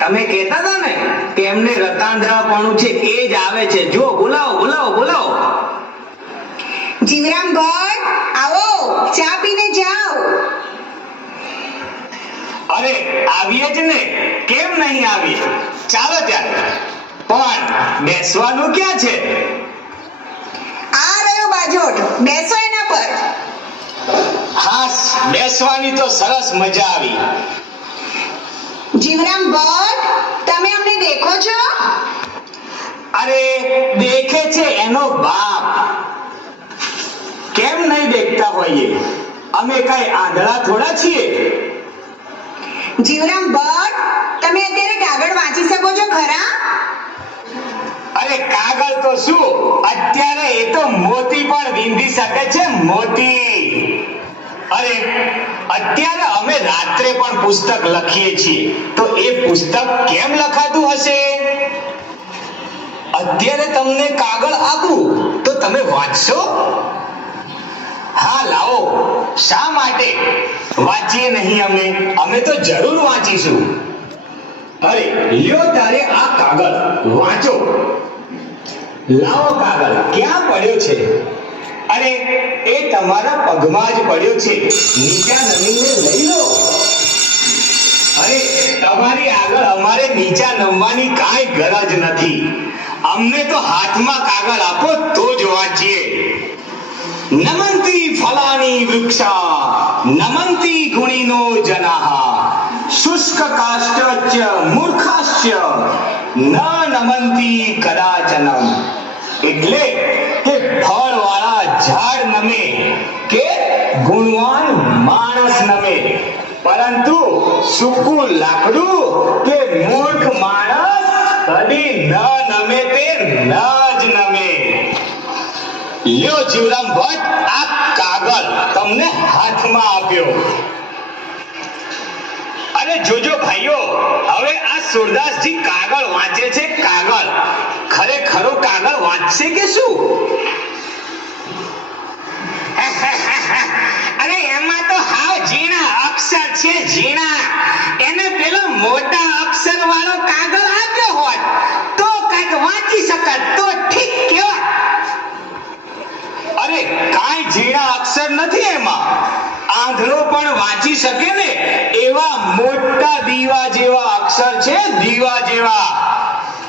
તમે કહેતા હતા ને કે એમને રતાંધરાપણું છે એ જ આવે છે. જો બોલાવો બોલાવો બોલાવો. જીવરામ ભટ્ટ, આવો, ચા પીને જાઓ. અરે આવીએ જ ને, કેમ નહીં આવીએ? ચાલો ત્યારે. પણ બેસવાનું ક્યાં છે? આ રહ્યો બાજોટ, બેસો એના પર. હા, બેસવાની તો સરસ મજા આવી. જીવરામ ભટ્ટ, તમે અમને દેખો છો? અરે દેખે છે એનો બાપ. કેમ નહીં દેખતા હોઈએ? અમે કઈ આંધળા થોડા છીએ. જીવરામ ભટ્ટ, તમે અત્યારે કાગળ વાંચી શકો છો ખરા? અરે કાગળ તો શું, અત્યારે એ તો મોતી પણ વીંધી શકે છે, મોતી. અરે અત્યારે અમે રાત્રે પણ પુસ્તક લખીએ છીએ, તો એ પુસ્તક કેમ લખાતું હશે? અત્યારે તમને કાગળ આપું તો તમે વાંચશો? હા લાવો. શા માટે વાંચીએ નહીં? અમે તો જરૂર વાંચીશું. અરે લ્યો તારે આ કાગળ, વાંચો. લાવો કાગળ, ક્યાં પડ્યો છે? અરે એ તમારા પગમાં જ પડ્યો છે, નીચા નમીને લઈ લો. અરે તમારી આગળ અમારે નીચા નમવાની કાંઈ ગરજ નથી. અમને તો હાથમાં કાગળ આપો તો જ વાંચીએ. નમંતી ફલાની વૃક્ષા નમંતી ગુણીનો જનાઃ શુષ્ક કાષ્ઠચ મૂર્ખાશ્ચ ન નમંતી કદાચનમ. એટલે કે ફળવાળા ઝાડ નમે કે ગુણવાન માણસ નમે, પરંતુ સૂકું લાકડું કે મૂર્ખ માણસ કદી ન નમે, તે ન જ નમે. લ્યો જીવરામ ભટ્ટ, આ કાગળ તમને હાથમાં આપ્યો. અરે જોજો ભાઈઓ, હવે આ સુરદાસજી કાગળ વાંચે છે. કાગળ ખરેખરો કાગળ વાંચશે કે શું? અરે એમાં તો હાવ ઝીણા અક્ષર છે, ઝીણા. એને પેલો મોટા અક્ષર વાળો કાગળ આપ્યો હોત તો કંઈક વાંચી શકત, તો ઠીક કહેવાય. અરે કાંઈ ઝીણા અક્ષર નથી એમાં. આંધળો પણ વાંચી શકે ને એવા મોટા દીવા જેવા અક્ષર છે, દીવા જેવા.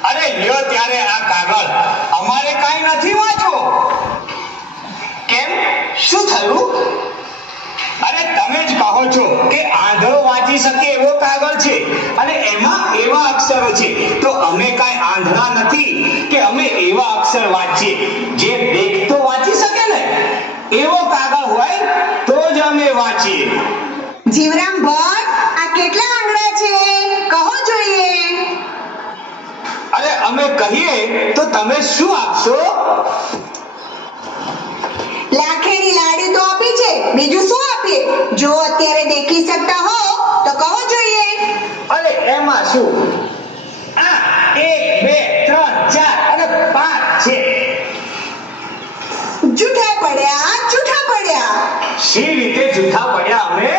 અરે લ્યો ત્યારે આ કાગળ, અમારે કાંઈ નથી વાંચવો. કેમ, શું થયું? અરે તમે જ કહો છો કે આંધળો વાંચી શકે એવો કાગળ છે અને એમાં એવા અક્ષરો છે, તો અમે કાંઈ આંધળા નથી કે અમે એવા અક્ષર વાંચીએ જે દેખતો વાંચી શકે ને એવો કાગળ હોય તો જ અમે વાંચીએ. જીવરામ ભટ્ટ, આ કેટલા આંગળા છે કહો જોઈએ? અરે અમે કહીએ તો તમે શું આપશો? લાખેની લાડી તો આપી છે, બીજું શું આપીએ? જો અત્યારે દેખી શકતા હો તો કહો જોઈએ. અરે એમાં શું, આ 1 2 3 4 અને 5 છે. જૂઠા પડ્યા, જૂઠા પડ્યા. શી રીતે જૂઠા પડ્યા અમે?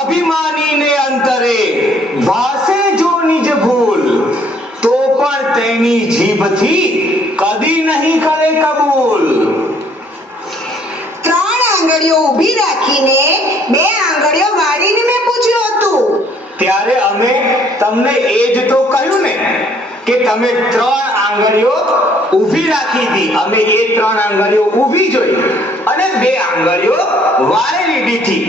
અભિમાનીને અંતરે ભાસે જો નિજ ભૂલ, તો પણ તેની જીભથી કદી નહીં કરે કબૂલ. 3 આંગળીઓ ઊભી રાખીને 2 આંગળીઓ વાળીને મેં પૂછ્યું હતું. ત્યારે અમે તમને એ જ તો કહ્યું ને કે તમે 3 આંગળીઓ ઊભી રાખી હતી. અમે એ 3 આંગળીઓ ઊભી જોઈ અને 2 આંગળીઓ વાળેલી દીઠી,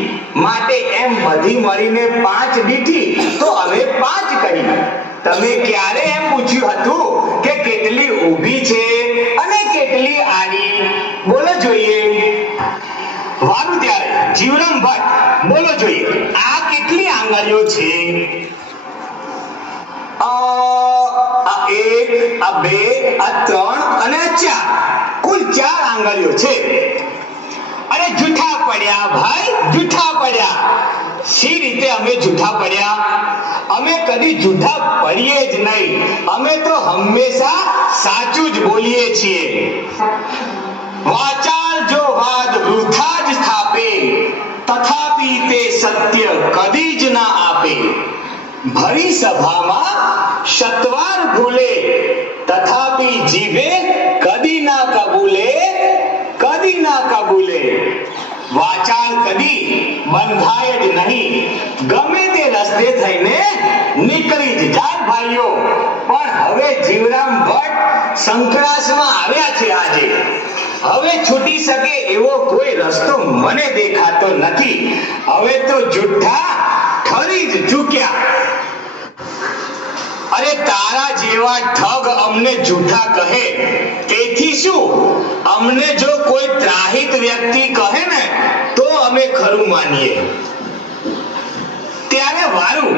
માટે એમ બધી મળીને 5 દીઠી, તો અમે 5 કરી. તમે ક્યારે એમ પૂછ્યું હતું કે કેટલી ઊભી છે અને કેટલી આડી? બોલો જોઈએ. વારું ત્યારે જીવરામ ભટ્ટ, બોલો જોઈએ, આ કેટલી આંગળીઓ છે? આ 1 આ 2 આ 3 અને આ 4, કુલ 4 આંગળીઓ છે. અરે જૂઠા પડ્યા ભાઈ, જૂઠા પડ્યા. શી રીતે અમે જૂઠા પડ્યા? અમે કદી જૂઠા પડીએ જ નહીં. અમે તો હંમેશા સાચું જ બોલીએ છીએ. વાચાળ જો વાદ વૃથા જ સ્થાપે, તથાપિ તે સત્ય કદી જ ના આપે. ભરી સભામાં શતવાર ભૂલે તથાપી જીભે કદી ના કબૂલે વાચાળ કદી બંધાય જ નહીં ગમે તે રસ્તે થઈને નીકળી જ જાય ભાઈઓ પણ હવે જીવરામ ભટ્ટ સંકરાસમાં આવ્યા છે આજે હવે છૂટી શકે એવો કોઈ રસ્તો મને દેખાતો નથી હવે તો જુઠ્ઠા ઠરી જ ચૂક્યા અરે તારા જેવા ઠગ અમને જૂઠા કહે તેથી શું અમને જો કોઈ ત્રાહિત વ્યક્તિ કહે ને તો અમે ખરું માનીએ ત્યારે વારું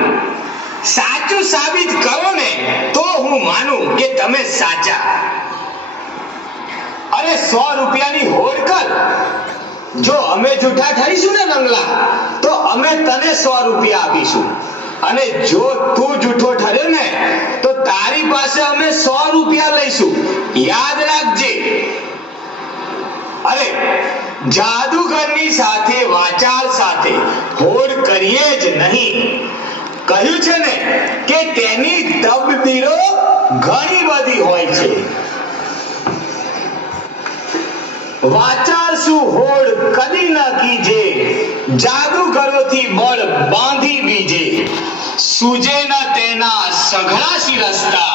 સાચું સાબિત કરો ને તો હું માનું કે તમે સાચા અરે 100 રૂપિયાની હોડ કર જો અમે જૂઠા ઠરીશું ને રંગલા તો અમે તને 100 રૂપિયા આપીશું અને જો તું જૂઠો ઠર્યો ને તો તારી પાસે અમે 100 રૂપિયા લઈશું યાદ રાખજે અરે જાદુગરની સાથે વાચાળ સાથે હોડ કરીએ જ નહીં કહ્યું છે ને કે તેની તબદીરો ઘણી બધી હોય છે વાચાળ શું હોડ કદી ન કીજે જાદુગરોથી બળ બાંધી બીજે સૂજે ન તેના સઘળાશી રસ્તા